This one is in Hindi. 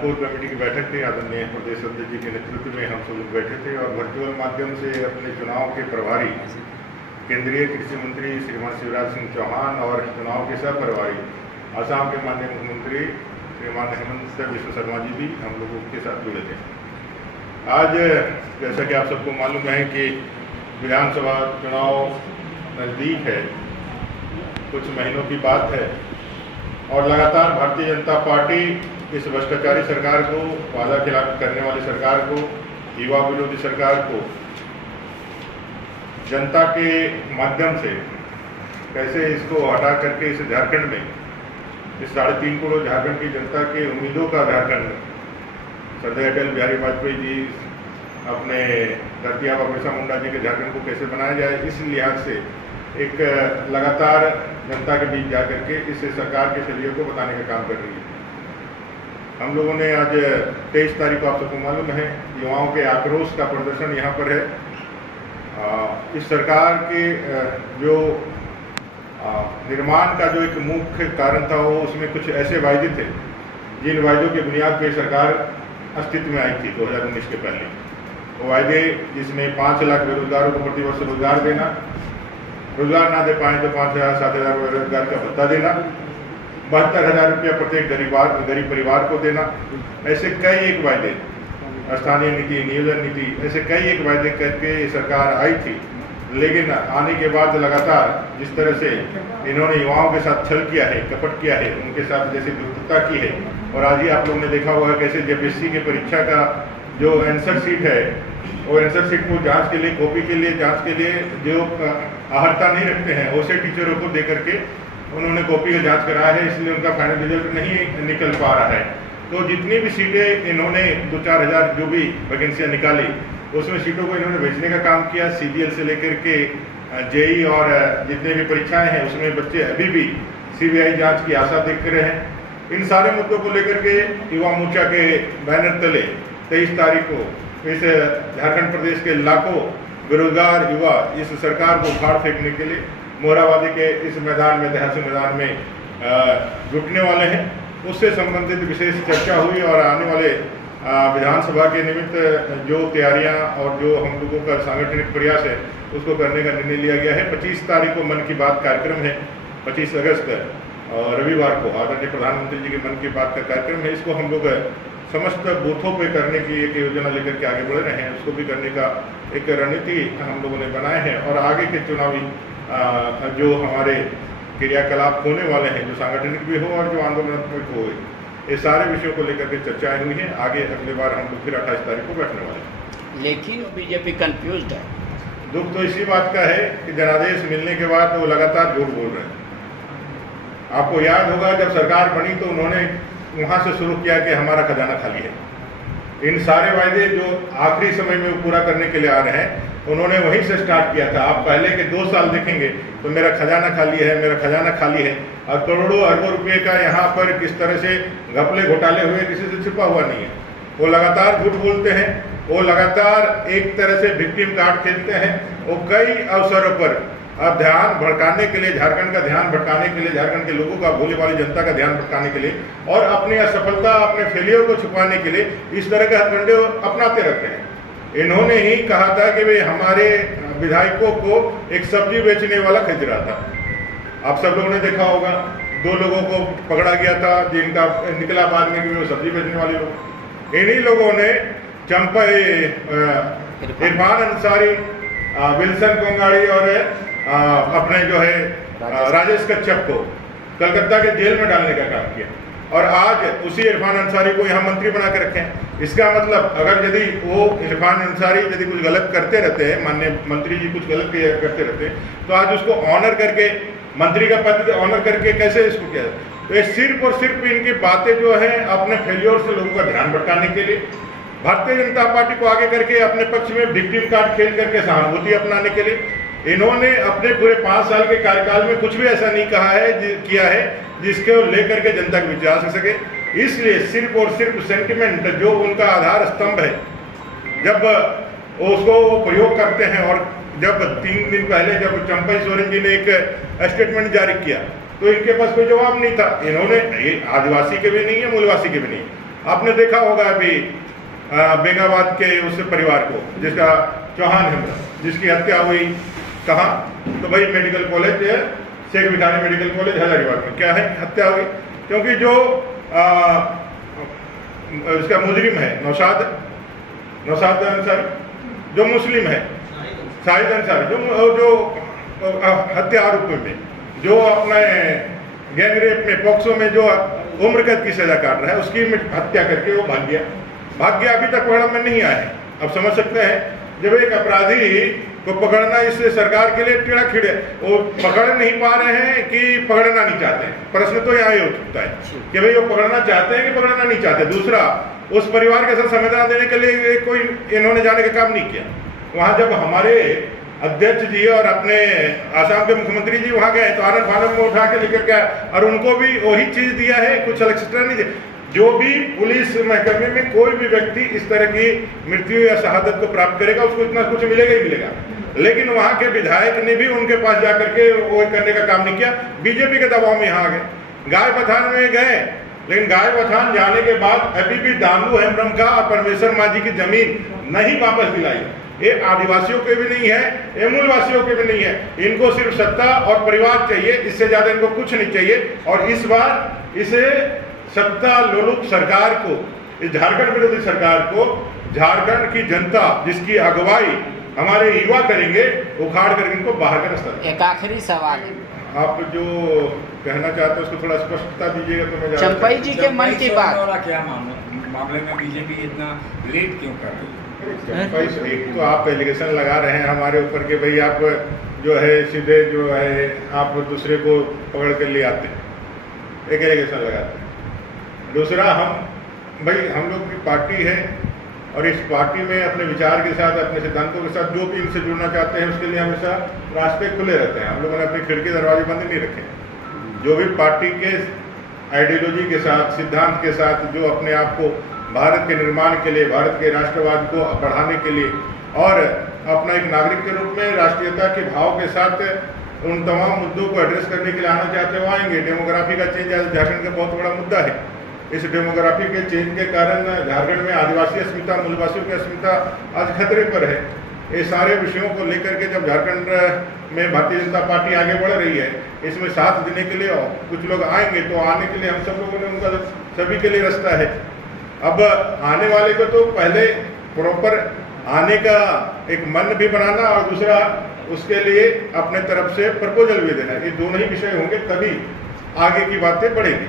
कोर कमेटी की बैठक थी। आदरणीय प्रदेश अध्यक्ष जी के नेतृत्व में हम सब लोग बैठे थे और वर्चुअल माध्यम से अपने चुनाव के प्रभारी केंद्रीय कृषि मंत्री श्रीमान शिवराज सिंह चौहान और चुनाव के सह प्रभारी असम के माननीय मुख्यमंत्री श्रीमान हेमंत बिस्वा शर्मा जी भी हम लोगों के साथ जुड़े थे। आज जैसा कि आप सबको मालूम है कि विधानसभा चुनाव नज़दीक है, कुछ महीनों की बात है और लगातार भारतीय जनता पार्टी इस भ्रष्टाचारी सरकार को, वादा खिलाफ करने वाली सरकार को, युवा विरोधी सरकार को जनता के माध्यम से कैसे इसको हटा करके इस झारखंड में, इस 3.5 करोड़ झारखंड की जनता के उम्मीदों का झारखंड सरदार अटल बिहारी वाजपेयी जी अपने धरती आबा बिरसा मुंडा जी के झारखंड को कैसे बनाया जाए, इस लिहाज से एक लगातार जनता के बीच जा करके इस सरकार के फेलियर को बताने का काम कर रही है। हम लोगों ने आज 23 तारीख को, आप सबको मालूम है, युवाओं के आक्रोश का प्रदर्शन यहाँ पर है। इस सरकार के जो निर्माण का जो एक मुख्य कारण था वो उसमें कुछ ऐसे वायदे थे जिन वायदों की बुनियाद पर सरकार अस्तित्व में आई थी 2019 के पहले। वो वायदे जिसमें 5 लाख बेरोजगारों को प्रतिवर्ष रोजगार देना, रोजगार ना दे पाए तो 5,000-7,000 बेरोजगार का भत्ता देना, 72,000 रुपया प्रत्येक गरीब परिवार को देना, ऐसे कई एक वायदे, स्थानीय नीति, नियोजन नीति, ऐसे कई एक वायदे करके सरकार आई थी। लेकिन आने के बाद लगातार जिस तरह से इन्होंने युवाओं के साथ छल किया है, कपट किया है, उनके साथ जैसे दुर्वृत्ता की है, और आज ही आप लोगों ने देखा हुआ है कैसे जेपीएससी की परीक्षा का जो आंसर शीट है, वो आंसर शीट को जांच के लिए, कॉपी के लिए, जांच के लिए जो आहर्ता नहीं रखते हैं, वैसे टीचरों को दे करके उन्होंने कॉपी का जांच कराया है, इसलिए उनका फाइनल रिजल्ट नहीं निकल पा रहा है। तो जितनी भी सीटें इन्होंने 2-4 हज़ार जो भी वैकेंसियाँ निकाली, उसमें सीटों को इन्होंने भेजने का काम किया। सीजीएल से लेकर के जेई और जितने भी परीक्षाएं हैं उसमें बच्चे अभी भी सीबीआई जांच की आशा देख रहे हैं। इन सारे मुद्दों को लेकर के युवा मोर्चा के बैनर तले 23 तारीख को इस झारखंड प्रदेश के लाखों बेरोजगार युवा इस सरकार को उखाड़ फेंकने के लिए मोरहाबादी के इस मैदान में, ऐतिहासिक मैदान में जुटने वाले हैं। उससे संबंधित विशेष चर्चा हुई और आने वाले विधानसभा के निमित्त जो तैयारियां और जो हम लोगों का सांगठनिक प्रयास है उसको करने का निर्णय लिया गया है। 25 तारीख को मन की बात कार्यक्रम है, 25 अगस्त रविवार को आदरणीय प्रधानमंत्री जी के मन की बात का कार्यक्रम है। इसको हम लोग समस्त बूथों पे करने की एक योजना लेकर के आगे बढ़ रहे हैं। उसको भी करने का एक रणनीति हम लोगों ने बनाए हैं और आगे के चुनावी जो हमारे क्रियाकलाप होने वाले हैं, जो सांगठनिक भी हो और जो आंदोलनात्मक हो, ये सारे विषयों को लेकर के चर्चाएं हुई हैं। आगे अगले बार हम लोग फिर 28 तारीख को बैठने वाले हैं। लेकिन बीजेपी कंफ्यूज्ड है। दुख तो इसी बात का है कि जनादेश मिलने के बाद वो लगातार झूठ बोल रहे हैं। आपको याद होगा जब सरकार बनी तो उन्होंने वहाँ से शुरू किया कि हमारा खजाना खाली है। इन सारे वायदे जो आखिरी समय में पूरा करने के लिए आ रहे हैं, उन्होंने वहीं से स्टार्ट किया था। आप पहले के 2 साल देखेंगे तो मेरा खजाना खाली है, मेरा खजाना खाली है, और करोड़ों अरबों रुपये का यहाँ पर किस तरह से घपले घोटाले हुए, किसी से छिपा हुआ नहीं है। वो लगातार झूठ बोलते हैं, वो लगातार एक तरह से विक्टिम कार्ड खेलते हैं। वो कई अवसरों पर ध्यान भटकाने के लिए, झारखंड का ध्यान भटकाने के लिए, झारखंड के लोगों का, भोले वाली जनता का ध्यान भटकाने के लिए और अपनी असफलता, अपने फेलियर को छुपाने के लिए इस तरह के हथकंडे अपनाते रहते हैं। इन्होंने ही कहा था कि भाई हमारे विधायकों को एक सब्जी बेचने वाला खरीद रहा था। आप सब लोगों ने देखा होगा 2 लोगों को पकड़ा गया था जिनका निकला बाद में कि वो सब्जी बेचने वाले लोग। इन्हीं लोगों ने चंपा, इरफान अंसारी, विल्सन कोंगाड़ी और अपने जो है राजेश कच्छप को कलकत्ता के जेल में डालने का काम किया और आज उसी इरफान अंसारी को यहाँ मंत्री बना के रखे हैं। इसका मतलब अगर यदि वो इरफान अंसारी यदि कुछ गलत करते रहते हैं, माननीय मंत्री जी कुछ गलत करते रहते हैं, तो आज उसको ऑनर करके, मंत्री का पद ऑनर करके कैसे इसको किया? तो ये सिर्फ और सिर्फ इनकी बातें जो है अपने फेलियर से लोगों का ध्यान भटकाने के लिए, भारतीय जनता पार्टी को आगे करके अपने पक्ष में विक्टिम कार्ड खेल करके सहानुभूति अपनाने के लिए इन्होंने अपने पूरे 5 साल के कार्यकाल में कुछ भी ऐसा नहीं कहा है, किया है जिसके लेकर के जनता के बीच जा सके। इसलिए सिर्फ और सिर्फ सेंटिमेंट जो उनका आधार स्तंभ है, जब उसको प्रयोग करते हैं। और जब 3 दिन पहले जब चंपा सोरेन जी ने एक स्टेटमेंट जारी किया तो इनके पास कोई जवाब नहीं था। इन्होंने, ये आदिवासी के भी नहीं है, मूलवासी के भी नहीं है, आपने देखा होगा अभी बेंगाबाद के उस परिवार को जिसका चौहान है, जिसकी हत्या हुई कहाँ, तो भाई medical college Sheikh Bhikhari medical college Hazaribagh में। क्या है, हत्या हुई क्योंकि जो इसका मुजरिम है नौशाद अंसारी, जो मुस्लिम है शाहिद अंसारी, जो हत्या आरोप में जो अपने गैंगरेप में पॉक्सो में जो उम्र कैद की सजा काट रहा है, उसकी हत्या करके वो भाग गया। अभी तक पकड़ में नहीं आया है। अब समझ सकते हैं जब एक अपराधी को पकड़ना इस सरकार के लिए टेढ़ा खीड़े, वो पकड़ नहीं पा रहे हैं कि पकड़ना नहीं चाहते हैं। प्रश्न तो यहाँ ये उठता है कि भाई वो पकड़ना चाहते हैं कि पकड़ना नहीं चाहते। दूसरा, उस परिवार के साथ संवेदना देने के लिए कोई इन्होंने जाने का काम नहीं किया। वहाँ जब हमारे अध्यक्ष जी और अपने आसाम के मुख्यमंत्री जी वहाँ गए तो आनंद फानंद में उठा के लेकर गया और उनको भी वही चीज दिया है, कुछ एक्स्ट्रा नहीं दिया। जो भी पुलिस महकमे में कोई भी व्यक्ति इस तरह की मृत्यु या शहादत को प्राप्त करेगा उसको इतना कुछ मिलेगा ही मिलेगा, लेकिन वहाँ के विधायक ने भी उनके पास जाकर के वो करने का काम नहीं किया। बीजेपी के दबाव में यहाँ आ गए। गाय पठान में गए, लेकिन गाय पठान जाने के बाद अभी भी दामू हेम्ब्रम का और परमेश्वर माझी की जमीन नहीं वापस दिलाई। ये आदिवासियों के भी नहीं है, ये मूलवासियों के भी नहीं है। इनको सिर्फ सत्ता और परिवार चाहिए, इससे ज्यादा इनको कुछ नहीं चाहिए। और इस बार इसे सत्ता लोलुप सरकार को, इस झारखंड विरोधी सरकार को झारखंड की जनता जिसकी अगुवाई हमारे युवा करेंगे, उखाड़ करके इनको बाहर का रास्ता देंगे। एक आखिरी सवाल है, आप जो कहना चाहते हैं उसको थोड़ा स्पष्टता दीजिएगा तो मैं चंपई जी के मन की बात। क्या मामले में बीजेपी इतना लेट क्यों कर रही है? एक तो आप एलिगेशन लगा रहे हैं हमारे ऊपर कि भाई आप जो है सीधे जो है आप दूसरे को पकड़ कर ले आते हैं, एक एलिगेशन लगाते हैं। दूसरा, हम लोग की पार्टी है और इस पार्टी में अपने विचार के साथ, अपने सिद्धांतों के साथ जो भी इनसे जुड़ना चाहते हैं उसके लिए हमेशा रास्ते खुले रहते हैं। हम लोगों ने अपनी खिड़की दरवाजे बंद नहीं रखे। जो भी पार्टी के आइडियोलॉजी के साथ, सिद्धांत के साथ, जो अपने आप को भारत के निर्माण के लिए, भारत के राष्ट्रवाद को बढ़ाने के लिए और अपना एक नागरिक के रूप में राष्ट्रीयता के भाव के साथ उन तमाम मुद्दों को एड्रेस करने के लिए आना चाहते हैं वो आएंगे। डेमोग्राफी का चेंज आज झारखंड का बहुत बड़ा मुद्दा है। इस डेमोग्राफी के चेंज के कारण झारखंड में आदिवासी अस्मिता, मूलवासियों की अस्मिता आज खतरे पर है। ये सारे विषयों को लेकर के जब झारखंड में भारतीय जनता पार्टी आगे बढ़ रही है, इसमें साथ देने के लिए कुछ लोग आएंगे तो आने के लिए हम सब लोगों ने उनका सभी के लिए रास्ता है। अब आने वाले को तो पहले प्रॉपर आने का एक मन भी बनाना और दूसरा उसके लिए अपने तरफ से प्रपोजल भी देना, ये दोनों ही विषय होंगे तभी आगे की बातें बढ़ेगी।